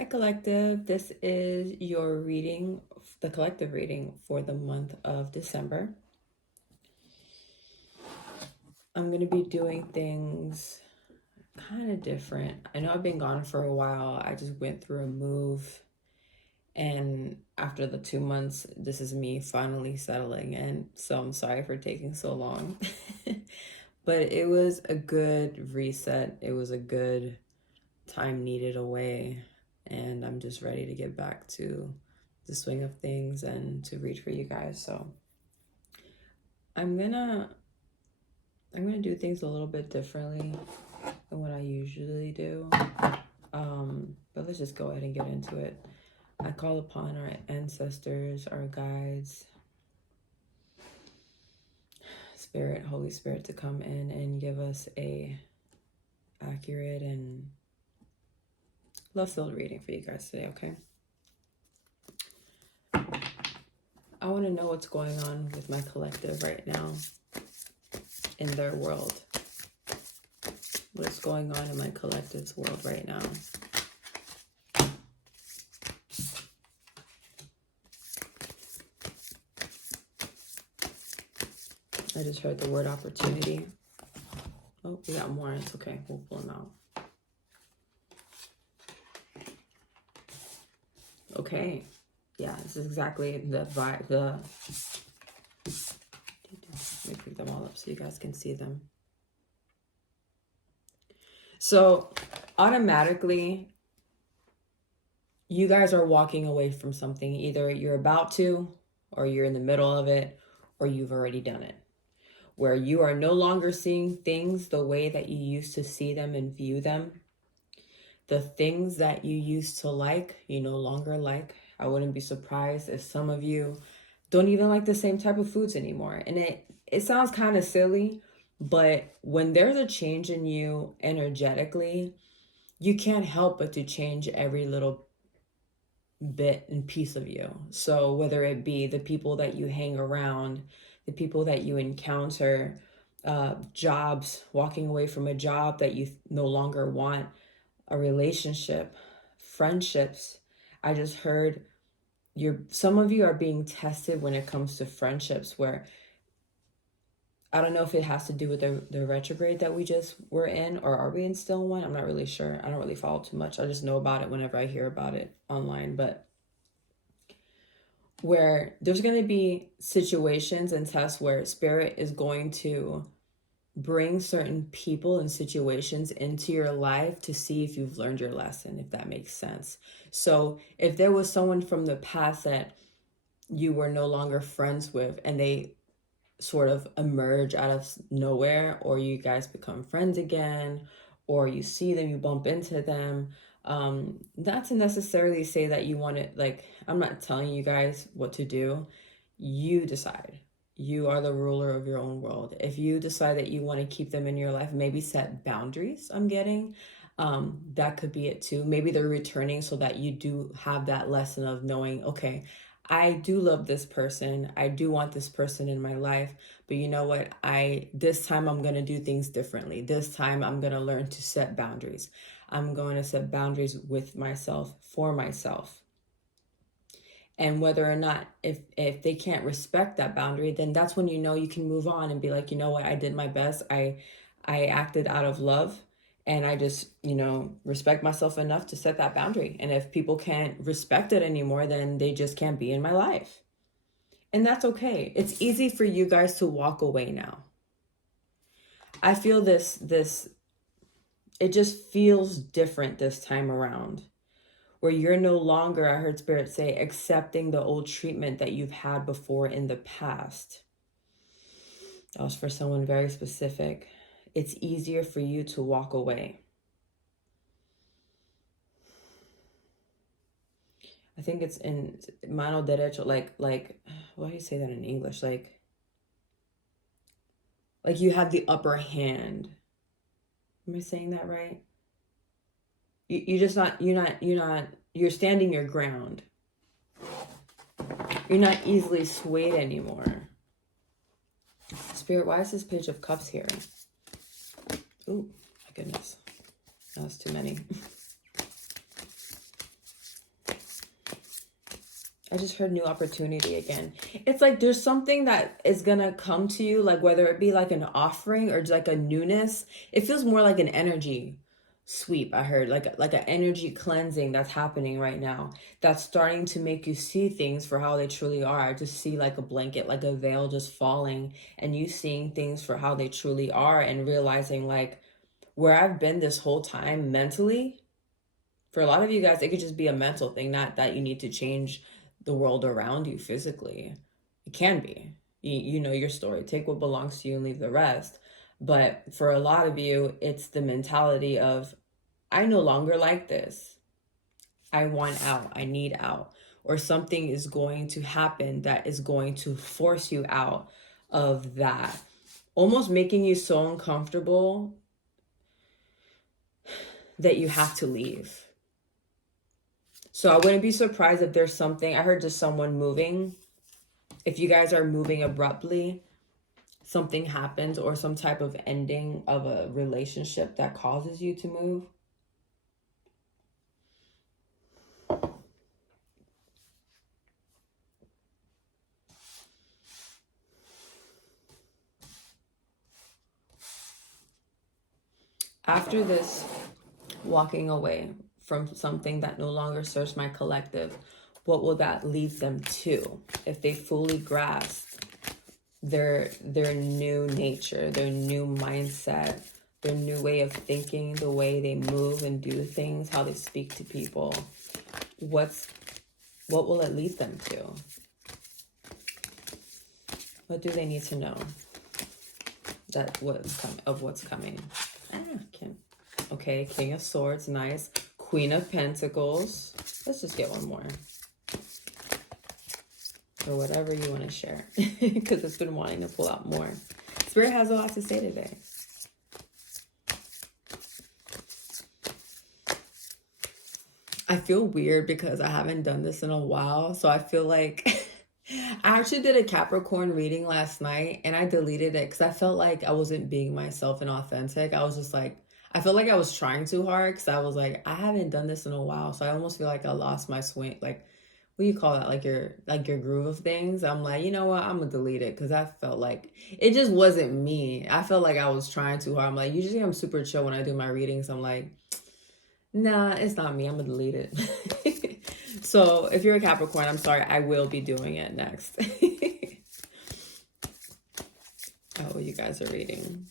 Hi, Collective. This is your reading, the collective reading for the month of December. I'm going to be doing things kind of different. I know I've been gone for a while. I just went through a move. And after the 2 months, this is me finally settling in. So I'm sorry for taking so long. But it was a good reset. It was a good time needed away. And I'm just ready to get back to the swing of things and to read for you guys. So I'm gonna do things a little bit differently than what I usually do. But let's just go ahead and get into it. I call upon our ancestors, our guides, Spirit, Holy Spirit, to come in and give us a accurate and love-filled reading for you guys today, okay? I want to know what's going on with my collective right now in their world. What's going on in my collective's world right now? I just heard the word opportunity. Oh, we got more. It's okay. We'll pull them out. Okay. Yeah, this is exactly the vibe. Let me pick them all up so you guys can see them. So automatically, you guys are walking away from something. Either you're about to, or you're in the middle of it, or you've already done it. Where you are no longer seeing things the way that you used to see them and view them. The things that you used to like, you no longer like. I wouldn't be surprised if some of you don't even like the same type of foods anymore. And it sounds kind of silly, but when there's a change in you energetically, you can't help but to change every little bit and piece of you. So whether it be the people that you hang around, the people that you encounter, jobs, walking away from a job that you no longer want, a relationship, friendships. I just heard some of you are being tested when it comes to friendships, where I don't know if it has to do with the retrograde that we just were in, or are we in still one? I'm not really sure. I don't really follow too much. I just know about it whenever I hear about it online. But where there's going to be situations and tests where Spirit is going to bring certain people and situations into your life to see if you've learned your lesson, if that makes sense. So if there was someone from the past that you were no longer friends with and they sort of emerge out of nowhere, or you guys become friends again, or you see them, you bump into them, not to necessarily say that you want it, like, I'm not telling you guys what to do. You decide. You are the ruler of your own world. If you decide that you want to keep them in your life, maybe set boundaries, I'm getting. That could be it too. Maybe they're returning so that you do have that lesson of knowing, okay, I do love this person. I do want this person in my life. But you know what? This time I'm going to do things differently. This time I'm going to learn to set boundaries. I'm going to set boundaries with myself, for myself. And whether or not, if they can't respect that boundary, then that's when you know you can move on and be like, you know what, I did my best. I acted out of love, and I just, respect myself enough to set that boundary. And if people can't respect it anymore, then they just can't be in my life. And that's okay. It's easy for you guys to walk away now. I feel this, it just feels different this time around, where you're no longer, I heard Spirit say, accepting the old treatment that you've had before in the past. That was for someone very specific. It's easier for you to walk away. I think it's in mano derecho, like, why do you say that in English? Like you have the upper hand. Am I saying that right? You're standing your ground. You're not easily swayed anymore. Spirit, why is this Page of Cups here? Oh, my goodness. That's too many. I just heard new opportunity again. It's like there's something that is gonna come to you, like whether it be like an offering or just like a newness. It feels more like an energy sweep. I heard like an energy cleansing that's happening right now. That's starting to make you see things for how they truly are. I just see like a blanket, like a veil just falling, and you seeing things for how they truly are, and realizing like where I've been this whole time mentally. For a lot of you guys, it could just be a mental thing, not that you need to change the world around you physically. It can be. You know your story. Take what belongs to you and leave the rest. But for a lot of you, it's the mentality of, I no longer like this. I want out. I need out. Or something is going to happen that is going to force you out of that. Almost making you so uncomfortable that you have to leave. So I wouldn't be surprised if there's something, I heard just someone moving. If you guys are moving abruptly, something happens, or some type of ending of a relationship that causes you to move. After this walking away from something that no longer serves my collective, what will that lead them to if they fully grasp their new nature, their new mindset, their new way of thinking, the way they move and do things, how they speak to people? What will it lead them to? What do they need to know that what's coming? Okay, King of Swords, nice. Queen of Pentacles. Let's just get one more. Or whatever you want to share. Because it's been wanting to pull out more. Spirit has a lot to say today. I feel weird because I haven't done this in a while. So I feel like I actually did a Capricorn reading last night and I deleted it because I felt like I wasn't being myself and authentic. I was just like, I felt like I was trying too hard because I was like, I haven't done this in a while. So I almost feel like I lost my swing. Like, what do you call that? Like your groove of things. I'm like, you know what? I'm gonna delete it because I felt like it just wasn't me. I felt like I was trying too hard. I'm like, usually I'm super chill when I do my readings. I'm like, nah, it's not me. I'm gonna delete it. So if you're a Capricorn, I'm sorry. I will be doing it next. Oh, you guys are reading.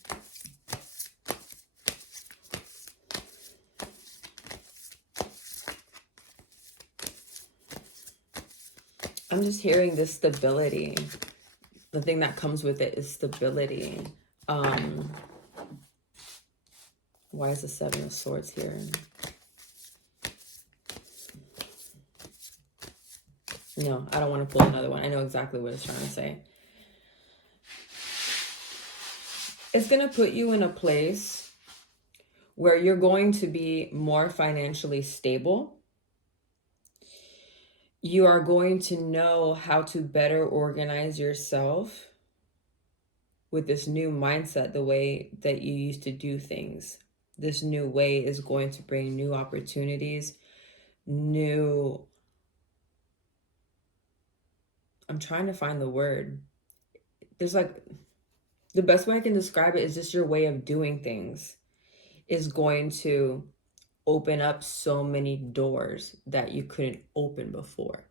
I'm just hearing this stability. The thing that comes with it is stability. Why is the Seven of Swords here? No, I don't want to pull another one. I know exactly what it's trying to say. It's going to put you in a place where you're going to be more financially stable. You are going to know how to better organize yourself with this new mindset, the way that you used to do things. This new way is going to bring new opportunities, I'm trying to find the word. There's like, the best way I can describe it is just your way of doing things is going to open up so many doors that you couldn't open before.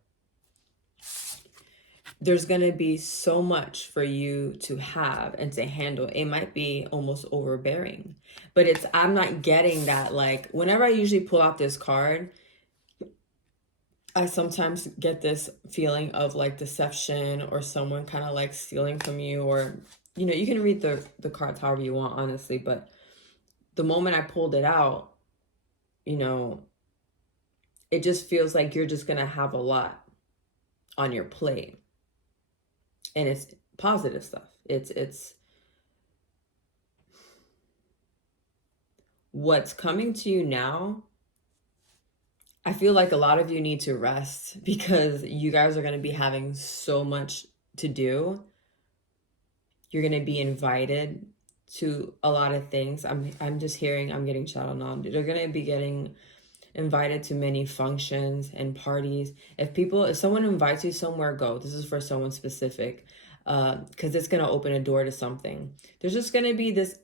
There's going to be so much for you to have and to handle. It might be almost overbearing, but I'm not getting that. Like whenever I usually pull out this card, I sometimes get this feeling of like deception or someone kind of like stealing from you, or, you know, you can read the cards however you want, honestly, but the moment I pulled it out, you know, it just feels like you're just going to have a lot on your plate. And it's positive stuff. It's what's coming to you now. I feel like a lot of you need to rest because you guys are going to be having so much to do. You're going to be invited to a lot of things. I'm just hearing, I'm getting shadowed on. They're going to be getting invited to many functions and parties. If someone invites you somewhere, go. This is for someone specific, because it's going to open a door to something. There's just going to be this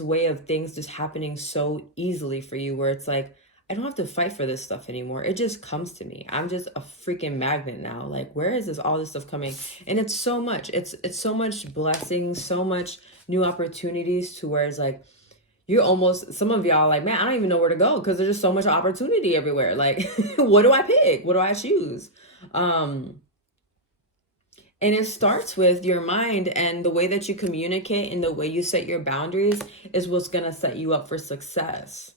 way of things just happening so easily for you, where it's like, I don't have to fight for this stuff anymore. It just comes to me. I'm just a freaking magnet now. Like, where is all this stuff coming? And it's so much. It's so much blessings, so much new opportunities, to where it's like, some of y'all like, man, I don't even know where to go, because there's just so much opportunity everywhere. Like, what do I pick? What do I choose? And it starts with your mind, and the way that you communicate and the way you set your boundaries is what's going to set you up for success.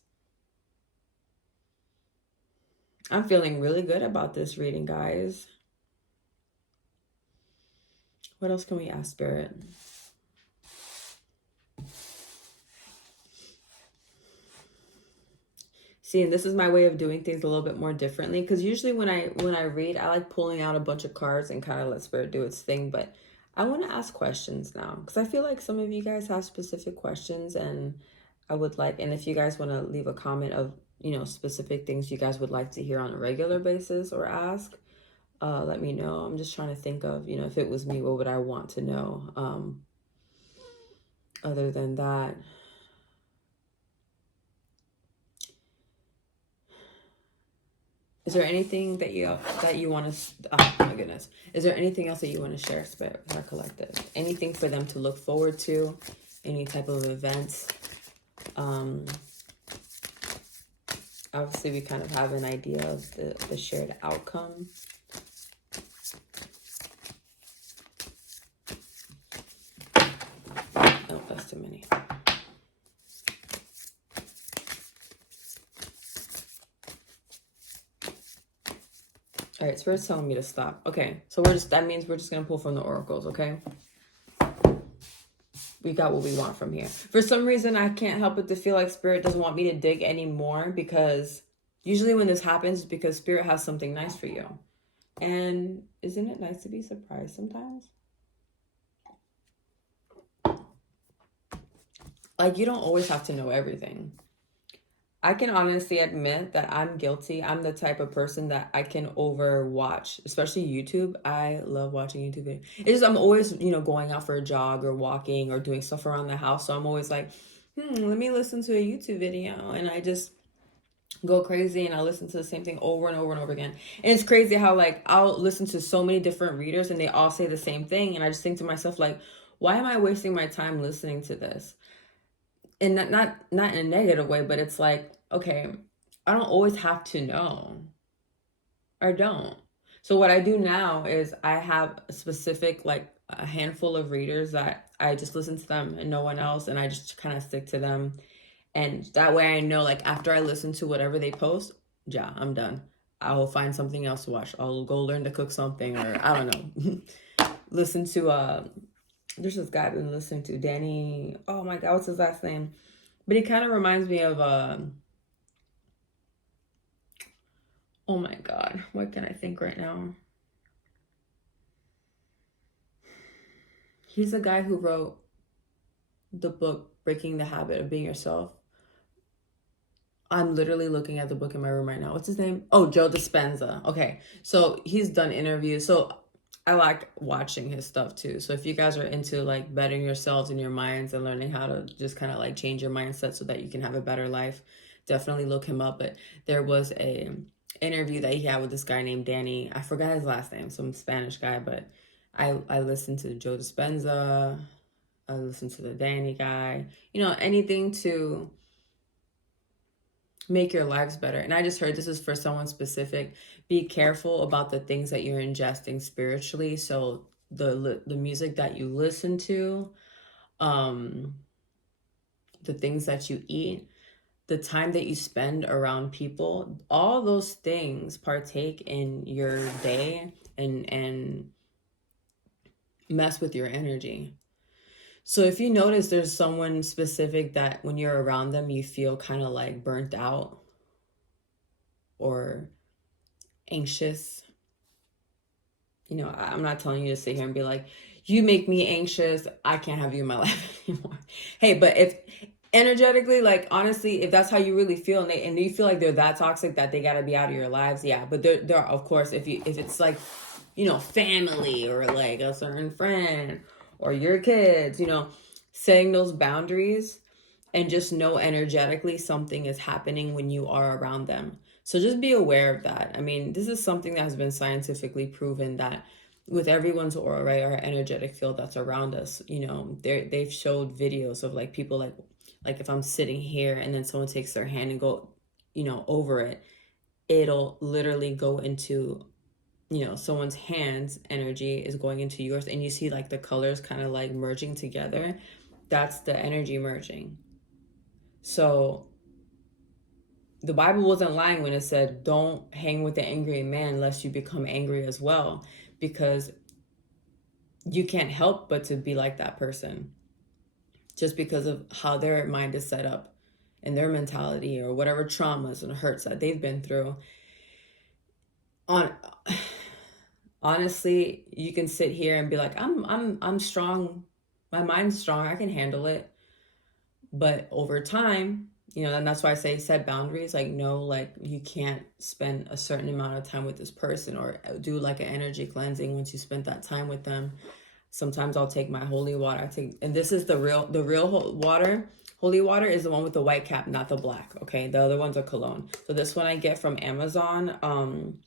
I'm feeling really good about this reading, guys. What else can we ask Spirit? See, and this is my way of doing things a little bit more differently, because usually when I read, I like pulling out a bunch of cards and kind of let Spirit do its thing. But I want to ask questions now, because I feel like some of you guys have specific questions, and I would like, and if you guys want to leave a comment of, specific things you guys would like to hear on a regular basis or ask, let me know. I'm just trying to think of, if it was me, what would I want to know? Other than that, is there anything that you want to, oh my goodness, is there anything else that you want to share, Spirit, with our collective? Anything for them to look forward to? Any type of events? Obviously, we kind of have an idea of the shared outcome. Oh, that's too many. All right, Spirit's telling me to stop. Okay, so that means we're just going to pull from the oracles, okay? We got what we want from here. For some reason, I can't help but to feel like Spirit doesn't want me to dig anymore, because usually when this happens, it's because Spirit has something nice for you. And isn't it nice to be surprised sometimes? Like, you don't always have to know everything. I can honestly admit that I'm guilty. I'm the type of person that I can overwatch, especially YouTube. I love watching YouTube videos. It's just, I'm always, going out for a jog or walking or doing stuff around the house. So I'm always like, let me listen to a YouTube video. And I just go crazy, and I listen to the same thing over and over and over again. And it's crazy how, like, I'll listen to so many different readers and they all say the same thing. And I just think to myself, like, why am I wasting my time listening to this? And not in a negative way, but it's like, okay, I don't always have to know. I don't. So what I do now is I have a specific, like, a handful of readers that I just listen to them and no one else, and I just kind of stick to them. And that way I know, like, after I listen to whatever they post, yeah, I'm done. I will find something else to watch. I'll go learn to cook something, or I don't know. Listen to there's this guy I've been listening to, Danny. Oh my God, what's his last name? But he kind of reminds me of, oh my God, what can I think right now? He's a guy who wrote the book, Breaking the Habit of Being Yourself. I'm literally looking at the book in my room right now. What's his name? Oh, Joe Dispenza. Okay, so he's done interviews. So I like watching his stuff too. So if you guys are into, like, bettering yourselves and your minds and learning how to just kind of, like, change your mindset so that you can have a better life, definitely look him up. But there was a interview that he had with this guy named Danny. I forgot his last name, some Spanish guy, but I listened to Joe Dispenza. I listened to the Danny guy. Anything to make your lives better. And I just heard this is for someone specific. Be careful about the things that you're ingesting spiritually. So the music that you listen to, the things that you eat, the time that you spend around people, all those things partake in your day and mess with your energy. So if you notice there's someone specific that when you're around them, you feel kind of like burnt out or anxious, I'm not telling you to sit here and be like, you make me anxious, I can't have you in my life anymore. Hey, but energetically, like, honestly, if that's how you really feel, and you feel like they're that toxic that they got to be out of your lives, yeah. But there of course, if it's like, family, or like a certain friend or your kids, setting those boundaries, and just know energetically something is happening when you are around them. So just be aware of that. I mean, this is something that has been scientifically proven, that with everyone's aura, right, our energetic field that's around us, they've showed videos of like people, like if I'm sitting here and then someone takes their hand and go, over it, it'll literally go into, someone's hands energy is going into yours, and you see like the colors kind of like merging together. That's the energy merging. So the Bible wasn't lying when it said, don't hang with the angry man lest you become angry as well, because you can't help but to be like that person just because of how their mind is set up and their mentality, or whatever traumas and hurts that they've been through. Honestly, you can sit here and be like, I'm strong. My mind's strong. I can handle it. But over time, and that's why I say set boundaries. Like, no, like you can't spend a certain amount of time with this person, or do like an energy cleansing once you spent that time with them. Sometimes I'll take my holy water. And this is the real water. Holy water is the one with the white cap, not the black. Okay, the other one's a cologne. So this one I get from Amazon.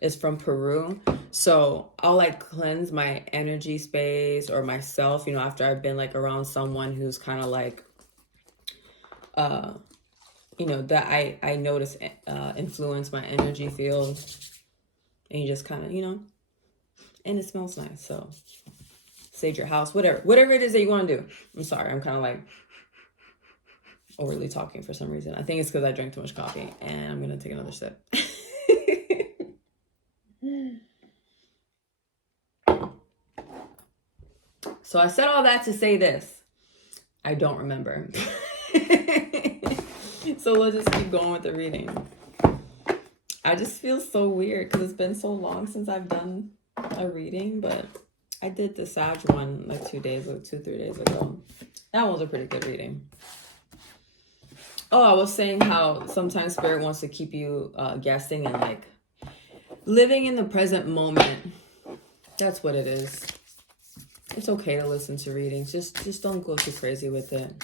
Is from Peru. So I'll like cleanse my energy space or myself, after I've been like around someone who's kind of like, that I notice influence my energy field. And you just kind of, and it smells nice. So sage your house, whatever it is that you want to do. I'm sorry, I'm kind of like overly talking for some reason. I think it's because I drank too much coffee, and I'm gonna take another sip. So I said all that to say this. I don't remember. So we'll just keep going with the reading. I just feel so weird because it's been so long since I've done a reading, but I did the Sag one like 3 days ago. That was a pretty good reading. Oh, I was saying how sometimes Spirit wants to keep you guessing and like living in the present moment. That's what it is. It's okay to listen to readings. Just don't go too crazy with it.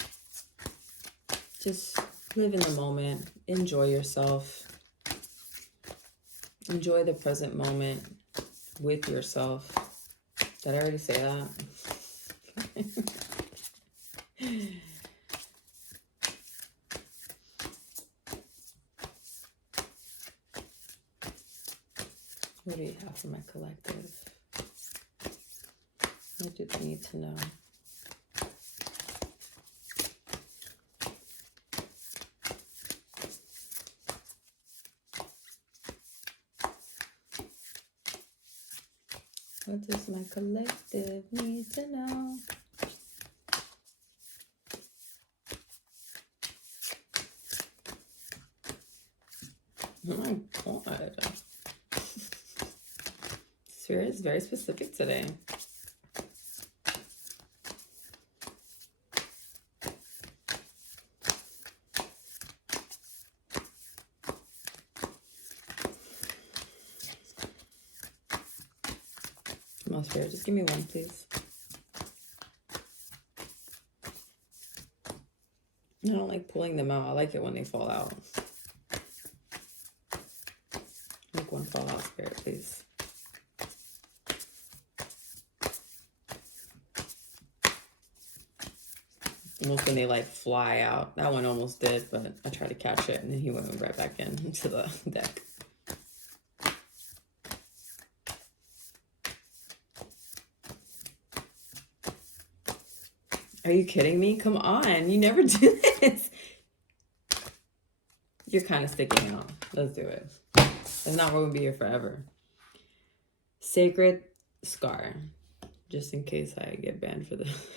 Just live in the moment. Enjoy yourself. Enjoy the present moment with yourself. Did I already say that? What do you have for my collective? What do they need to know? What does my collective need to know? Oh my God. Spirit is very specific today. Come on, Spirit, just give me one, please. I don't like pulling them out. I like it when they fall out. Make one fall out, Spirit, please. Almost when they like fly out. That one almost did, but I tried to catch it and then he went right back into the deck. Are you kidding me? Come on. You never do this. You're kind of sticking out. Let's do it. If not, we're going to be here forever. Sacred scar. Just in case I get banned for this.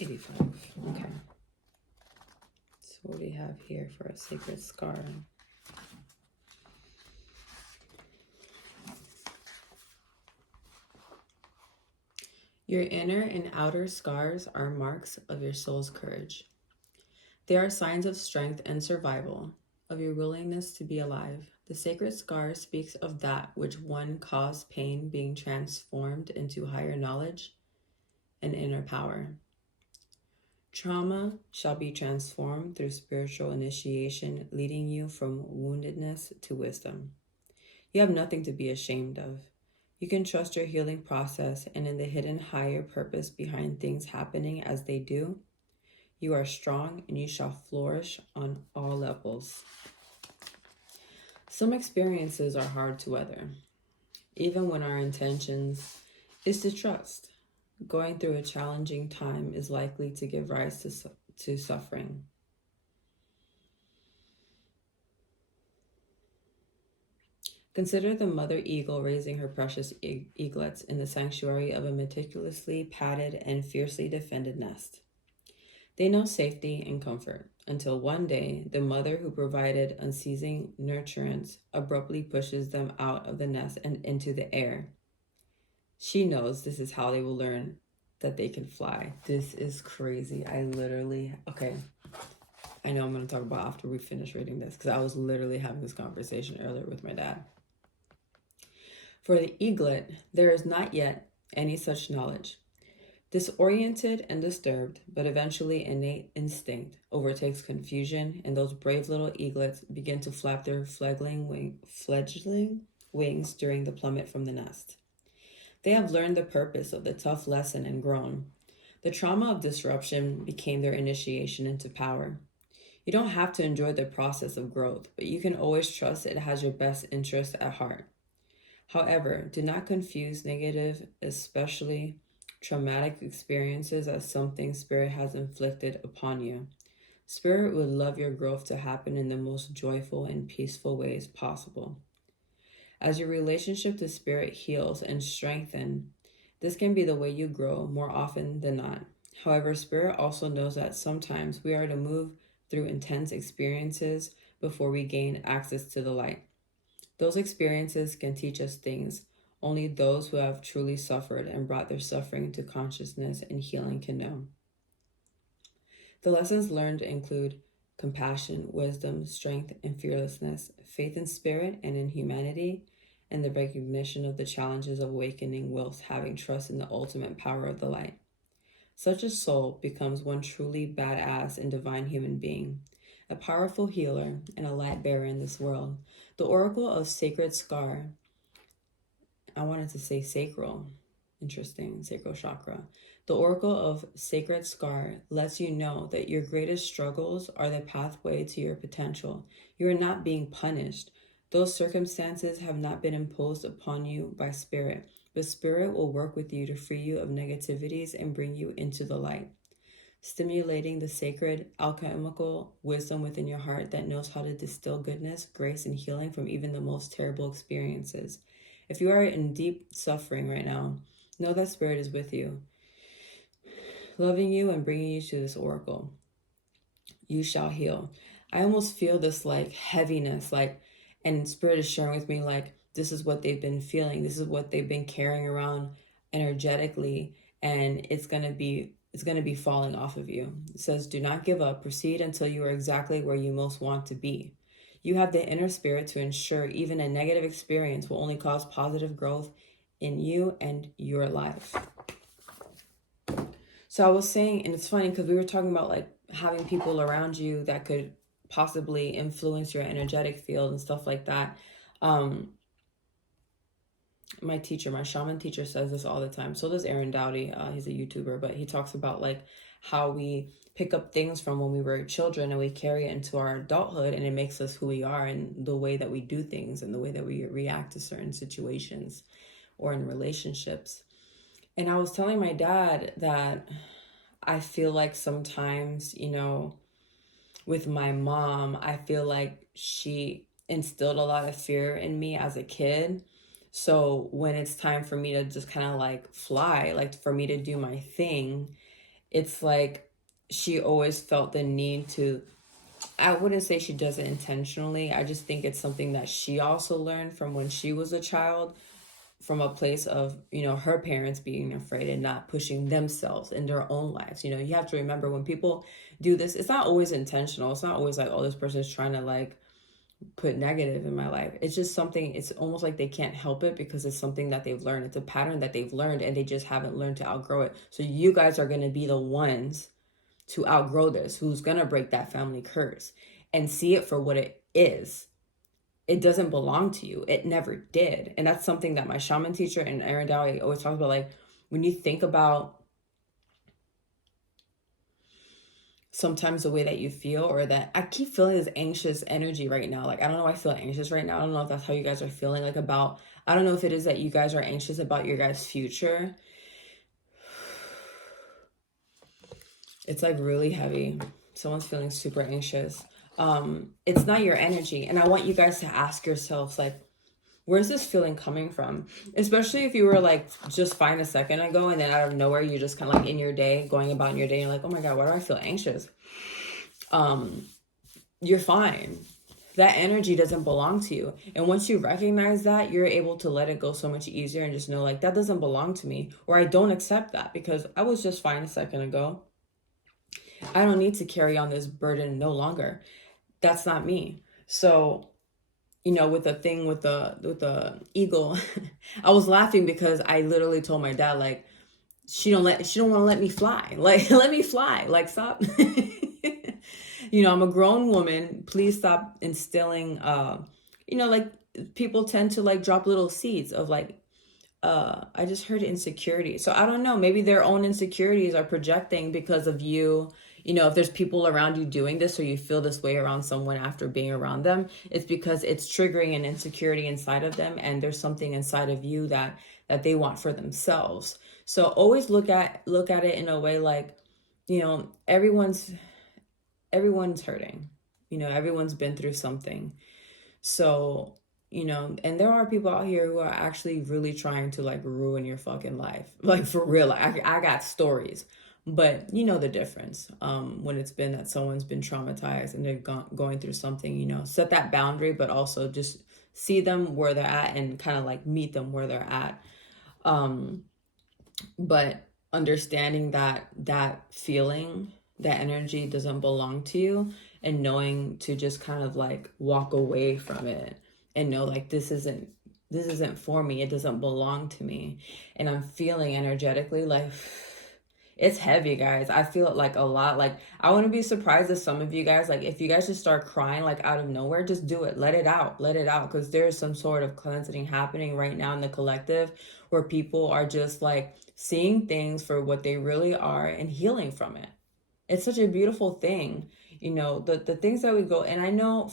85. Okay. what do we have here for a sacred scar? Your inner and outer scars are marks of your soul's courage. They are signs of strength and survival, of your willingness to be alive. The sacred scar speaks of that which one caused pain being transformed into higher knowledge and inner power. Trauma shall be transformed through spiritual initiation, leading you from woundedness to wisdom. You have nothing to be ashamed of. You can trust your healing process, and in the hidden higher purpose behind things happening as they do, you are strong and you shall flourish on all levels. Some experiences are hard to weather, even when our intentions is to trust. Going through a challenging time is likely to give rise to suffering. Consider the mother eagle raising her precious eaglets in the sanctuary of a meticulously padded and fiercely defended nest. They know safety and comfort until one day the mother who provided unceasing nurturance abruptly pushes them out of the nest and into the air. She knows this is how they will learn that they can fly. This is crazy. I know I'm going to talk about after we finish reading this, because I was literally having this conversation earlier with my dad. For the eaglet, there is not yet any such knowledge. Disoriented and disturbed, but eventually innate instinct overtakes confusion, and those brave little eaglets begin to flap their fledgling wings during the plummet from the nest. They have learned the purpose of the tough lesson and grown. The trauma of disruption became their initiation into power. You don't have to enjoy the process of growth, but you can always trust it has your best interest at heart. However, do not confuse negative, especially traumatic experiences, as something Spirit has inflicted upon you. Spirit would love your growth to happen in the most joyful and peaceful ways possible. As your relationship to Spirit heals and strengthens, this can be the way you grow more often than not. However, Spirit also knows that sometimes we are to move through intense experiences before we gain access to the light. Those experiences can teach us things only those who have truly suffered and brought their suffering to consciousness and healing can know. The lessons learned include compassion, wisdom, strength, and fearlessness, faith in Spirit and in humanity, and the recognition of the challenges of awakening whilst having trust in the ultimate power of the light. Such a soul becomes one truly badass and divine human being, a powerful healer and a light bearer in this world. The Oracle of Sacred Scar, I wanted to say sacral, interesting, sacral chakra. The Oracle of Sacred Scar lets you know that your greatest struggles are the pathway to your potential. You are not being punished. Those circumstances have not been imposed upon you by Spirit, but Spirit will work with you to free you of negativities and bring you into the light, stimulating the sacred alchemical wisdom within your heart that knows how to distill goodness, grace, and healing from even the most terrible experiences. If you are in deep suffering right now, know that Spirit is with you, loving you and bringing you to this oracle. You shall heal. I almost feel this like heaviness, and Spirit is sharing with me, this is what they've been feeling. This is what they've been carrying around energetically, and it's going to be falling off of you. It says, do not give up. Proceed until you are exactly where you most want to be. You have the inner spirit to ensure even a negative experience will only cause positive growth in you and your life. So I was saying, and it's funny because we were talking about having people around you that could possibly influence your energetic field and stuff like that. My shaman teacher says this all the time. So does Aaron Dowdy. He's a YouTuber, but he talks about how we pick up things from when we were children and we carry it into our adulthood, and it makes us who we are and the way that we do things and the way that we react to certain situations or in relationships. And I was telling my dad that I feel like sometimes, with my mom, I feel like she instilled a lot of fear in me as a kid. So when it's time for me to just kind of fly, for me to do my thing, it's like she always felt the need to I wouldn't say she does it intentionally. I just think it's something that she also learned from when she was a child, from a place of, her parents being afraid and not pushing themselves in their own lives. You have to remember, when people do this, it's not always intentional. It's not always like, oh, this person is trying to like put negative in my life. It's just something, it's almost like they can't help it because it's something that they've learned. It's a pattern that they've learned and they just haven't learned to outgrow it. So you guys are going to be the ones to outgrow this, who's going to break that family curse and see it for what it is. It doesn't belong to you. It never did. And that's something that my shaman teacher and Aaron Dowie always talks about. Like, when you think about sometimes the way that you feel, or that I keep feeling this anxious energy right now. Like, I don't know why I feel anxious right now. I don't know if that's how you guys are feeling, like about, I don't know if it is that you guys are anxious about your guys' future. It's like really heavy. Someone's feeling super anxious. It's not your energy. And I want you guys to ask yourselves, like, where's this feeling coming from? Especially if you were like just fine a second ago, and then out of nowhere, you're just kind of like in your day, going about in your day, and like, oh my God, why do I feel anxious? You're fine. That energy doesn't belong to you. And once you recognize that, you're able to let it go so much easier and just know, like, that doesn't belong to me, or I don't accept that because I was just fine a second ago. I don't need to carry on this burden no longer. That's not me. So, with the thing with the eagle, I was laughing because I literally told my dad, like, she don't want to let me fly. Like, let me fly. Like, stop. I'm a grown woman. Please stop instilling, like, people tend to like drop little seeds of like, I just heard insecurity. So I don't know, maybe their own insecurities are projecting because of you. If there's people around you doing this, or you feel this way around someone after being around them, it's because it's triggering an insecurity inside of them, and there's something inside of you that they want for themselves. So always look at it in a way like, everyone's hurting. Everyone's been through something. So, and there are people out here who are actually really trying to like ruin your fucking life. Like, for real. Like, I got stories. But you know the difference when it's been that someone's been traumatized and they're going through something. Set that boundary, but also just see them where they're at and kind of like meet them where they're at. But understanding that feeling, that energy doesn't belong to you, and knowing to just kind of like walk away from it and know, like, this isn't for me. It doesn't belong to me. And I'm feeling energetically like, it's heavy, guys. I feel it like a lot. Like, I wouldn't be surprised if some of you guys, like, if you guys just start crying like out of nowhere, just do it. Let it out. Because there's some sort of cleansing happening right now in the collective, where people are just like seeing things for what they really are and healing from it. It's such a beautiful thing. The things that we go, and I know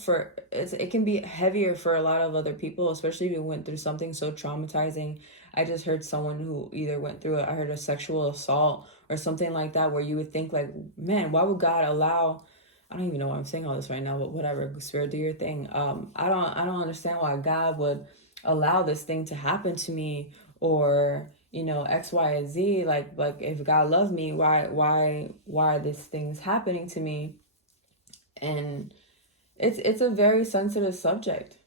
it can be heavier for a lot of other people, especially if you went through something so traumatizing. I just heard someone who either went through I heard a sexual assault or something like that, where you would think like, man, why would God allow, I don't even know why I'm saying all this right now, but whatever, spirit, do your thing. I don't understand why God would allow this thing to happen to me, or X, Y, and Z. Like if God loved me, why this thing's happening to me? And it's a very sensitive subject,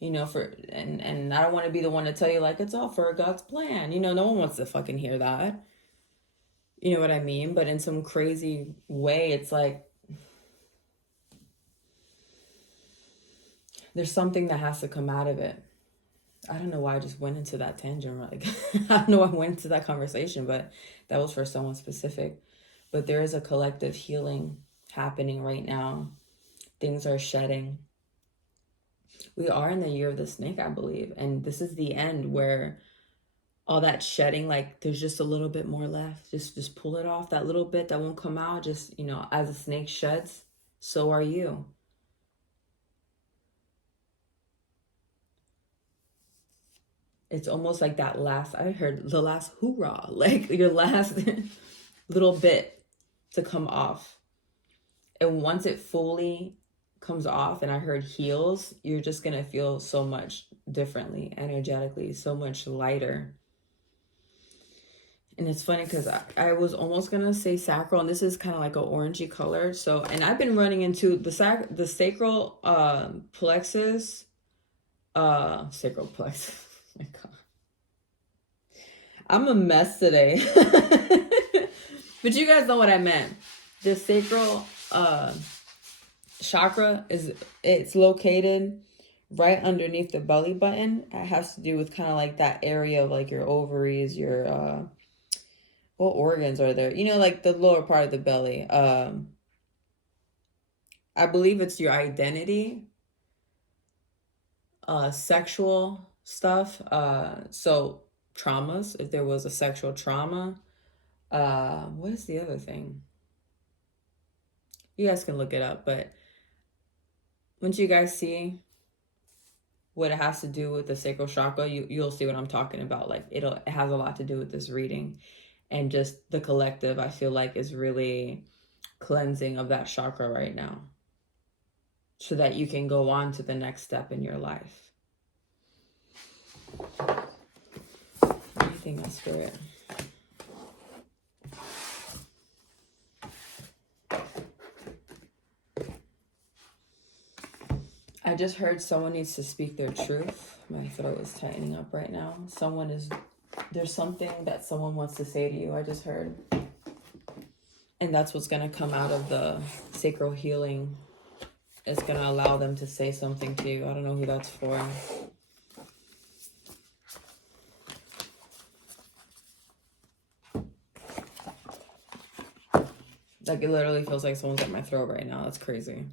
and I don't want to be the one to tell you like it's all for God's plan. No one wants to fucking hear that. You know what I mean? But in some crazy way, it's like there's something that has to come out of it. I don't know why I just went into that tangent. Like, I don't know why I went into that conversation, but that was for someone specific. But there is a collective healing happening right now. Things are shedding. We are in the year of the snake, I believe. And this is the end where all that shedding, like, there's just a little bit more left. Just pull it off. That little bit that won't come out, just, as a snake sheds, so are you. It's almost like that last, I heard the last hoorah, like your last little bit to come off. And once it fully comes off, and I heard heals, you're just going to feel so much differently, energetically, so much lighter. And it's funny because I was almost gonna say sacral, and this is kind of like an orangey color. So, and I've been running into the sacral plexus, sacral plexus. Oh my God, I'm a mess today. But you guys know what I meant. The sacral chakra it's located right underneath the belly button. It has to do with kind of like that area of like your ovaries, your what organs are there? You know, like the lower part of the belly. I believe it's your identity, sexual stuff. So traumas, if there was a sexual trauma. What is the other thing? You guys can look it up, but once you guys see what it has to do with the sacral chakra, you'll see what I'm talking about. Like it has a lot to do with this reading, and just the collective, I feel like, is really cleansing of that chakra right now, so that you can go on to the next step in your life. Anything else, Spirit? I just heard someone needs to speak their truth. My throat is tightening up right now. There's something that someone wants to say to you, I just heard. And that's what's going to come out of the sacral healing. It's going to allow them to say something to you. I don't know who that's for. Like, it literally feels like someone's at my throat right now. That's crazy.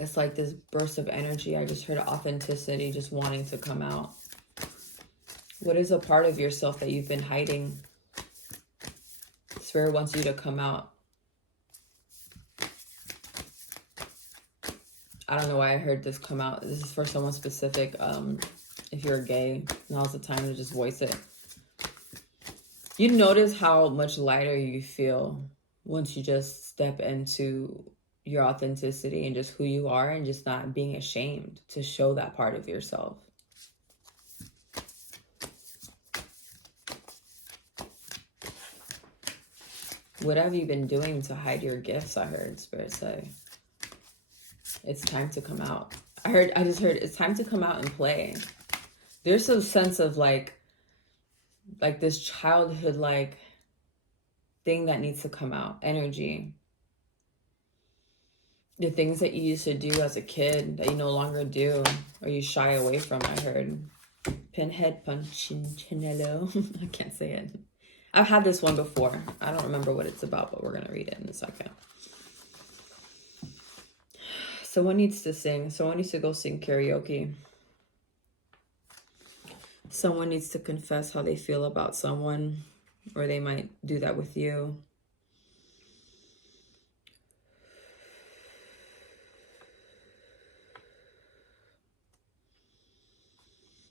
It's like this burst of energy. I just heard authenticity just wanting to come out. What is a part of yourself that you've been hiding? Spirit wants you to come out. I don't know why I heard this come out. This is for someone specific. If you're gay, now's the time to just voice it. You notice how much lighter you feel once you just step into your authenticity and just who you are, and just not being ashamed to show that part of yourself. What have you been doing to hide your gifts? I heard Spirit say it's time to come out. I just heard it's time to come out and play. There's a sense of like this childhood like thing that needs to come out, energy. The things that you used to do as a kid that you no longer do, or you shy away from, I heard. Pinhead Punchinello. I can't say it. I've had this one before. I don't remember what it's about, but we're going to read it in a second. Someone needs to sing. Someone needs to go sing karaoke. Someone needs to confess how they feel about someone, or they might do that with you.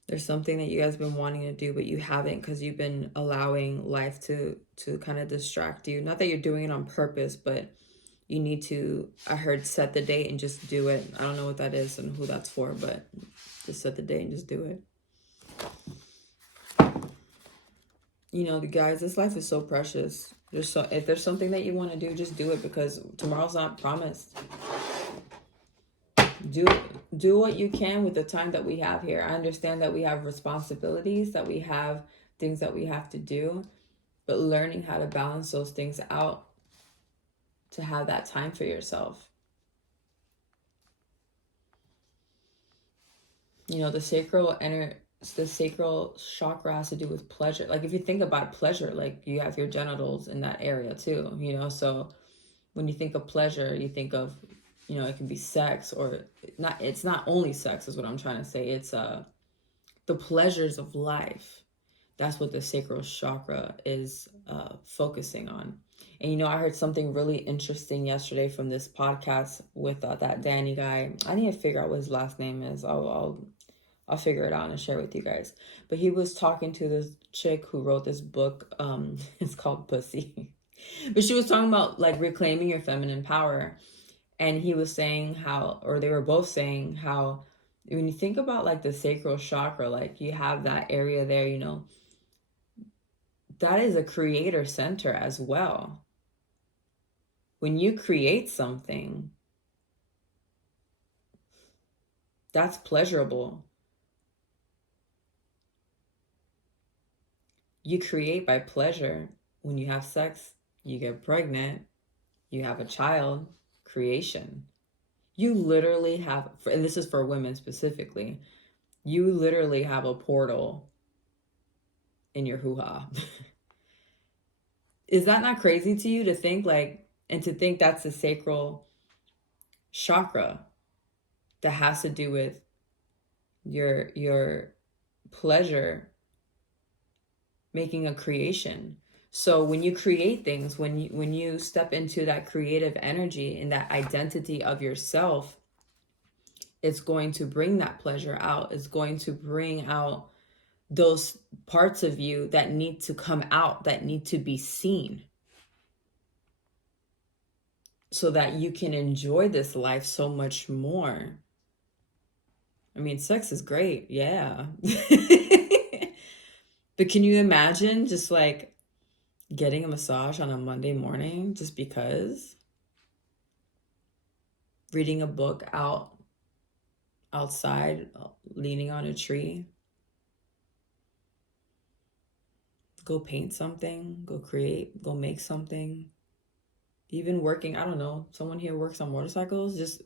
There's something that you guys have been wanting to do, but you haven't, because you've been allowing life to kind of distract you. Not that you're doing it on purpose, but you need to, I heard, set the date and just do it. I don't know what that is and who that's for, but just set the date and just do it. You know, the guys, this life is so precious. If there's something that you want to do, just do it, because tomorrow's not promised. Do what you can with the time that we have here. I understand that we have responsibilities, that we have things that we have to do, but learning how to balance those things out to have that time for yourself. You know, the sacral chakra has to do with pleasure. Like, if you think about pleasure, like, you have your genitals in that area too, you know? So when you think of pleasure, you think of, you know, it can be sex, or not. It's not only sex is what I'm trying to say. It's the pleasures of life. That's what the sacral chakra is focusing on. And, you know, I heard something really interesting yesterday from this podcast with that Danny guy. I need to figure out what his last name is. I'll figure it out and share with you guys. But he was talking to this chick who wrote this book. It's called Pussy. But she was talking about like reclaiming your feminine power. And he was saying how, or they were both saying how, when you think about like the sacral chakra, like you have that area there, you know, that is a creator center as well. When you create something, that's pleasurable. You create by pleasure. When you have sex, you get pregnant, you have a child, creation. You literally have, and this is for women specifically, you literally have a portal in your hoo-ha. Is that not crazy to you to think like, and to think that's a sacral chakra that has to do with your pleasure making a creation. So when you create things, when you step into that creative energy and that identity of yourself, it's going to bring that pleasure out. It's going to bring out those parts of you that need to come out, that need to be seen, so that you can enjoy this life so much more. I mean, sex is great, yeah. But can you imagine just like getting a massage on a Monday morning just because? Reading a book outside, leaning on a tree. Go paint something, go create, go make something. Even working, I don't know, someone here works on motorcycles, just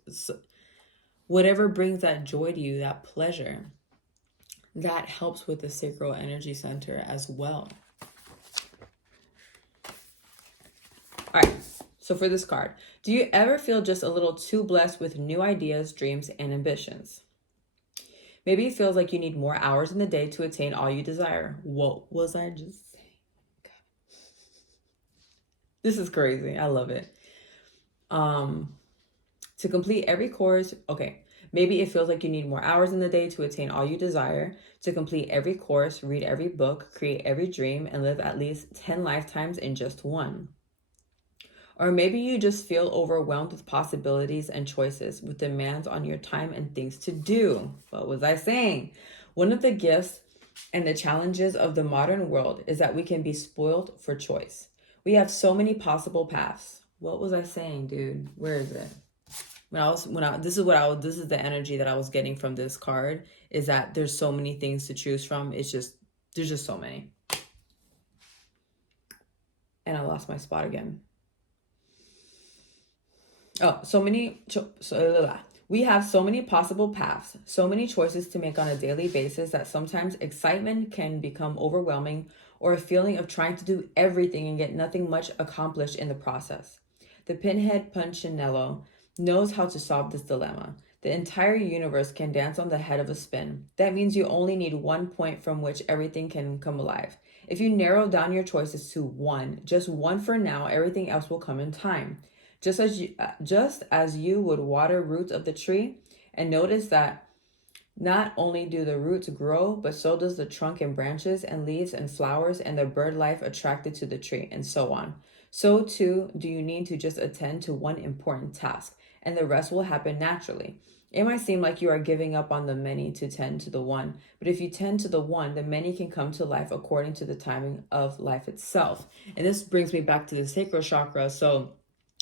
whatever brings that joy to you, that pleasure, that helps with the sacral energy center as well. All right, so for this card, do you ever feel just a little too blessed with new ideas, dreams, and ambitions? Maybe it feels like you need more hours in the day to attain all you desire. What was I just saying? This is crazy. I love it. To complete every course, okay. Maybe it feels like you need more hours in the day to attain all you desire. To complete every course, read every book, create every dream, and live at least 10 lifetimes in just one. Or maybe you just feel overwhelmed with possibilities and choices, with demands on your time and things to do. What was I saying? One of the gifts and the challenges of the modern world is that we can be spoiled for choice. We have so many possible paths. What was I saying, dude? Where is it? This is the energy that I was getting from this card, is that there's so many things to choose from. There's just so many. And I lost my spot again. We have so many possible paths, so many choices to make on a daily basis that sometimes excitement can become overwhelming, or a feeling of trying to do everything and get nothing much accomplished in the process. The pinhead Punchinello knows how to solve this dilemma. The entire universe can dance on the head of a spin. That means you only need one point from which everything can come alive. If you narrow down your choices to one, just one for now, everything else will come in time. Just as you would water roots of the tree, and notice that not only do the roots grow, but so does the trunk and branches and leaves and flowers and the bird life attracted to the tree, and so on. So too do you need to just attend to one important task, and the rest will happen naturally. It might seem like you are giving up on the many to tend to the one, but if you tend to the one, the many can come to life according to the timing of life itself. And this brings me back to the sacral chakra. So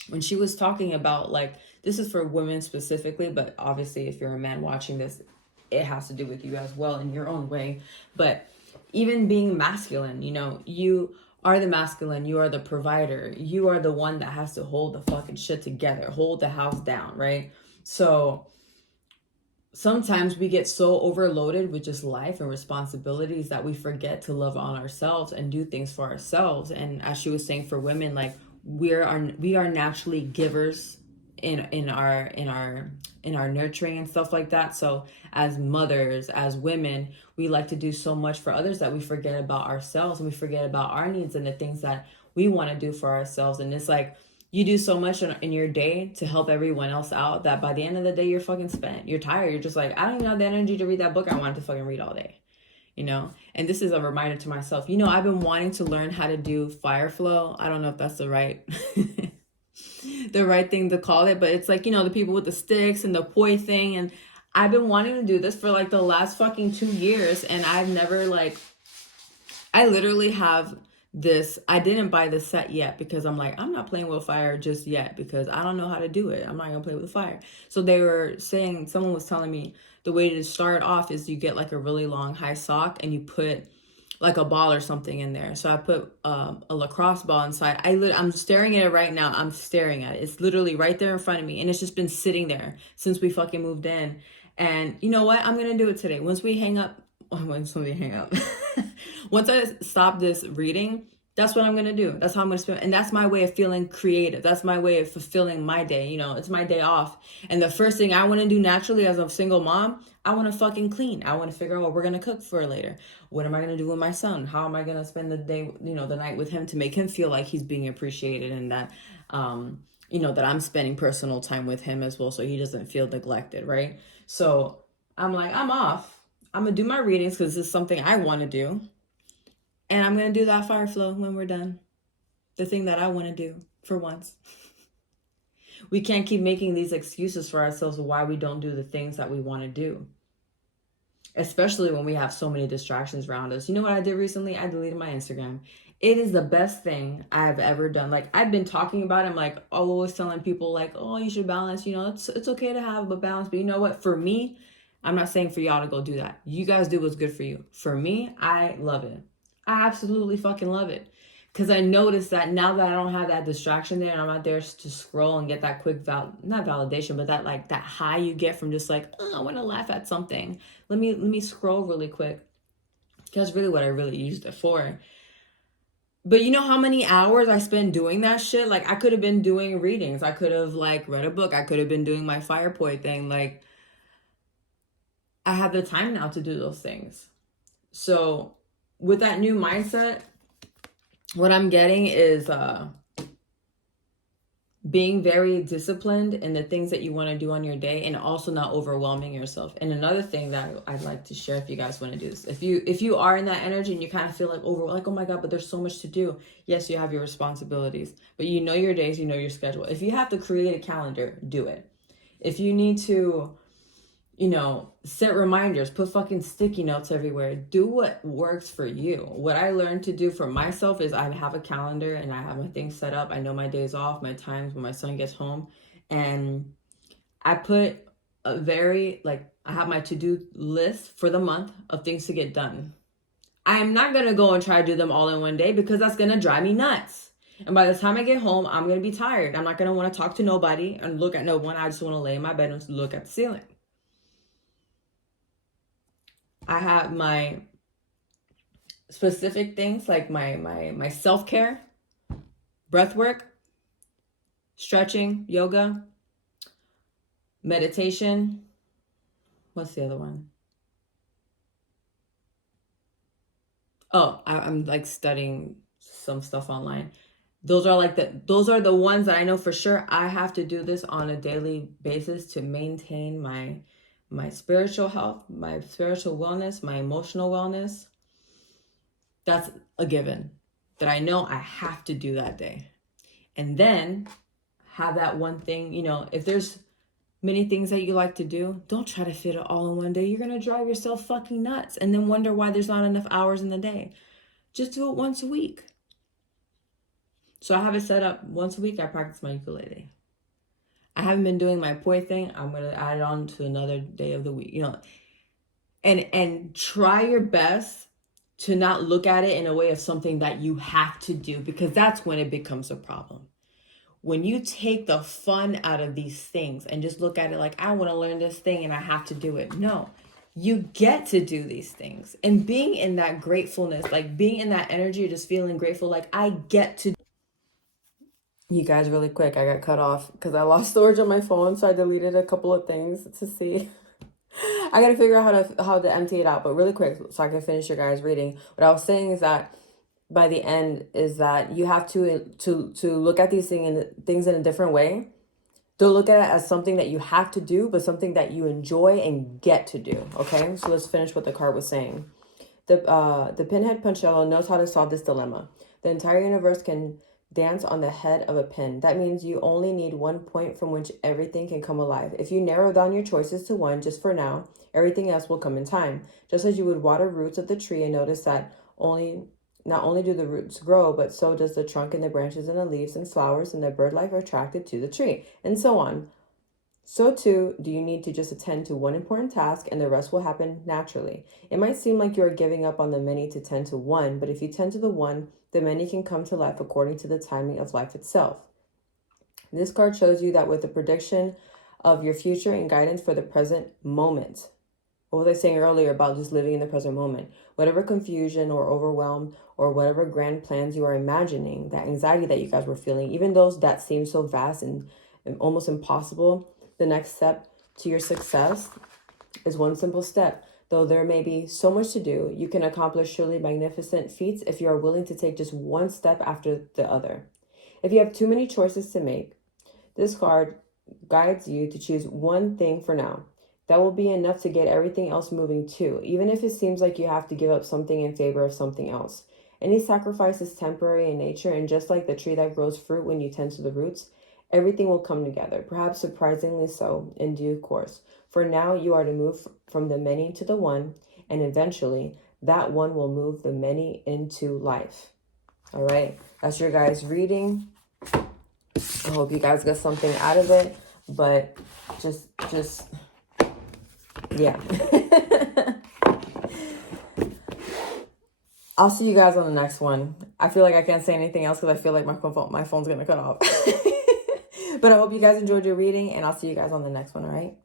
when she was talking about, like, this is for women specifically, but obviously if you're a man watching this, it has to do with you as well in your own way. But even being masculine, you know, you are the masculine, you are the provider, you are the one that has to hold the fucking shit together, hold the house down, right? So sometimes we get so overloaded with just life and responsibilities that we forget to love on ourselves and do things for ourselves. And as she was saying, for women, like, we are naturally givers in our nurturing and stuff like that. So as mothers, as women, we like to do so much for others that we forget about ourselves, and we forget about our needs and the things that we want to do for ourselves. And it's like, you do so much in your day to help everyone else out that by the end of the day, you're fucking spent. You're tired. You're just like, I don't even have the energy to read that book I wanted to fucking read all day, you know? And this is a reminder to myself. You know, I've been wanting to learn how to do fire flow. I don't know if that's the right the right thing to call it, but it's like, you know, the people with the sticks and the poi thing. And I've been wanting to do this for like the last fucking 2 years, and I've never like, I literally have this, I didn't buy the set yet because I'm like, I'm not playing with fire just yet because I don't know how to do it. I'm not gonna play with fire. So they were saying, someone was telling me the way to start off is you get like a really long high sock and you put like a ball or something in there. So I put a lacrosse ball inside. I'm staring at it right now. I'm staring at it. It's literally right there in front of me, and it's just been sitting there since we fucking moved in. And you know what? I'm gonna do it today. Once we hang up, once I stop this reading, that's what I'm gonna do. That's how I'm gonna spend, and that's my way of feeling creative. That's my way of fulfilling my day. You know, it's my day off, and the first thing I want to do naturally as a single mom, I want to fucking clean. I want to figure out what we're gonna cook for later. What am I gonna do with my son? How am I gonna spend the day, you know, the night with him to make him feel like he's being appreciated, and that, you know, that I'm spending personal time with him as well, so he doesn't feel neglected, right? So I'm like, I'm off. I'm gonna do my readings because this is something I want to do. And I'm going to do that fire flow when we're done. The thing that I want to do for once. We can't keep making these excuses for ourselves why we don't do the things that we want to do. Especially when we have so many distractions around us. You know what I did recently? I deleted my Instagram. It is the best thing I've ever done. Like, I've been talking about it. I'm like always telling people like, oh, you should balance. You know, it's okay to have a balance. But you know what? For me, I'm not saying for y'all to go do that. You guys do what's good for you. For me, I love it. I absolutely fucking love it. Because I noticed that now that I don't have that distraction there and I'm not there to scroll and get that quick, not validation, but that like that high you get from just like, oh, I want to laugh at something. Let me scroll really quick. That's really what I really used it for. But you know how many hours I spend doing that shit? Like, I could have been doing readings. I could have like read a book. I could have been doing my fire point thing. Like, I have the time now to do those things. So with that new mindset, what I'm getting is being very disciplined in the things that you want to do on your day, and also not overwhelming yourself. And another thing that I'd like to share, if you guys want to do this, if you are in that energy and you kind of feel like like, oh my God, but there's so much to do. Yes, you have your responsibilities, but you know your days, you know your schedule. If you have to create a calendar, do it. If you need to, you know, set reminders, put fucking sticky notes everywhere. Do what works for you. What I learned to do for myself is I have a calendar and I have my things set up. I know my days off, my times when my son gets home. And I put I have my to-do list for the month of things to get done. I'm not going to go and try to do them all in one day because that's going to drive me nuts. And by the time I get home, I'm going to be tired. I'm not going to want to talk to nobody and look at no one. I just want to lay in my bed and look at the ceiling. I have my specific things like my self-care, breath work, stretching, yoga, meditation. What's the other one? Oh, I'm like studying some stuff online. Those are the ones that I know for sure I have to do this on a daily basis to maintain my spiritual health, my spiritual wellness, my emotional wellness. That's a given that I know I have to do that day. And then have that one thing, you know, if there's many things that you like to do, don't try to fit it all in one day. You're going to drive yourself fucking nuts and then wonder why there's not enough hours in the day. Just do it once a week. So I have it set up once a week. I practice my ukulele. I haven't been doing my poi thing. I'm going to add it on to another day of the week, you know, and try your best to not look at it in a way of something that you have to do, because that's when it becomes a problem. When you take the fun out of these things and just look at it like, I want to learn this thing and I have to do it. No, you get to do these things. And being in that gratefulness, like being in that energy, just feeling grateful, like I get to. You guys, really quick, I got cut off because I lost storage on my phone, so I deleted a couple of things to see. I gotta figure out how to empty it out, but really quick, so I can finish your guys' reading. What I was saying is that by the end is that you have to look at these things in a different way. Don't look at it as something that you have to do, but something that you enjoy and get to do. Okay, so let's finish what the card was saying. The pinhead Puncello knows how to solve this dilemma. The entire universe can dance on the head of a pin. That means you only need one point from which everything can come alive. If you narrow down your choices to one just for now, everything else will come in time. Just as you would water roots of the tree and notice that not only do the roots grow, but so does the trunk and the branches and the leaves and flowers and the bird life are attracted to the tree, and so on. So too, do you need to just attend to one important task and the rest will happen naturally. It might seem like you are giving up on the many to tend to one, but if you tend to the one, the many can come to life according to the timing of life itself. This card shows you that with the prediction of your future and guidance for the present moment. What was I saying earlier about just living in the present moment? Whatever confusion or overwhelm or whatever grand plans you are imagining, that anxiety that you guys were feeling, even those that seem so vast and almost impossible, the next step to your success is one simple step. Though there may be so much to do, you can accomplish truly magnificent feats if you are willing to take just one step after the other. If you have too many choices to make, this card guides you to choose one thing for now. That will be enough to get everything else moving too, even if it seems like you have to give up something in favor of something else. Any sacrifice is temporary in nature, and just like the tree that grows fruit when you tend to the roots, everything will come together, perhaps surprisingly so, in due course. For now, you are to move from the many to the one, and eventually, that one will move the many into life. All right, that's your guys' reading. I hope you guys get something out of it, but just yeah. I'll see you guys on the next one. I feel like I can't say anything else because I feel like my phone's going to cut off. But I hope you guys enjoyed your reading, and I'll see you guys on the next one, all right?